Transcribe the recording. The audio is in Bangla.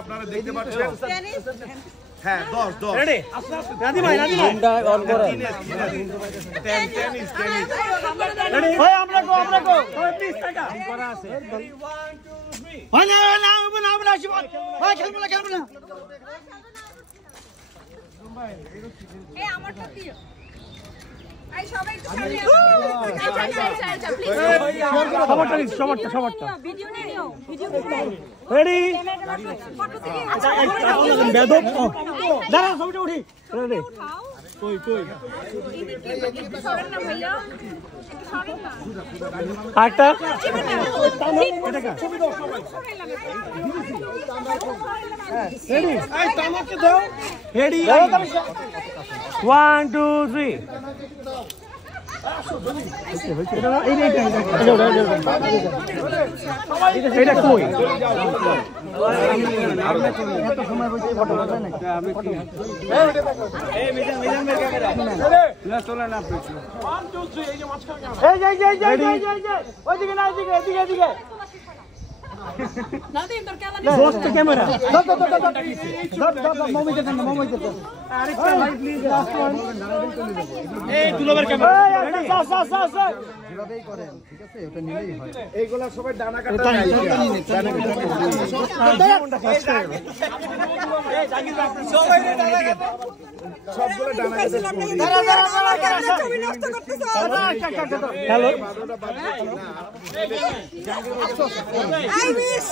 আপনারা দেখতে পাচ্ছেন হ্যাঁ 10 রেডি নাদি ভাই অন করে টেনিস রেডি ভাই আমরা গো প্লিজ টাকা করা আছে 1 2 3 ভাই না ভাই খেলবো না এই আমারটা দিও আই সবাই একটু সামনে প্লিজ সবারটা ভিডিও নিও ভিডিও রেডি বেদব দাঁড়া সবটা উঠি রেডি কই একটু সরেন না ভাইয়া একটু সরেন না আটটা রেডি এই তামাকে দাও রেডি 1 2 3 এটা কই दोस्त कैमरा দুলাবের ক্যামেরা যেভাবেই করেন ঠিক আছে ওটা নিলেই হয় এইগুলা সবাই ডানা কাটা সবগুলো ডানা কাটা ছবি নষ্ট করতেছ হ্যালো I wish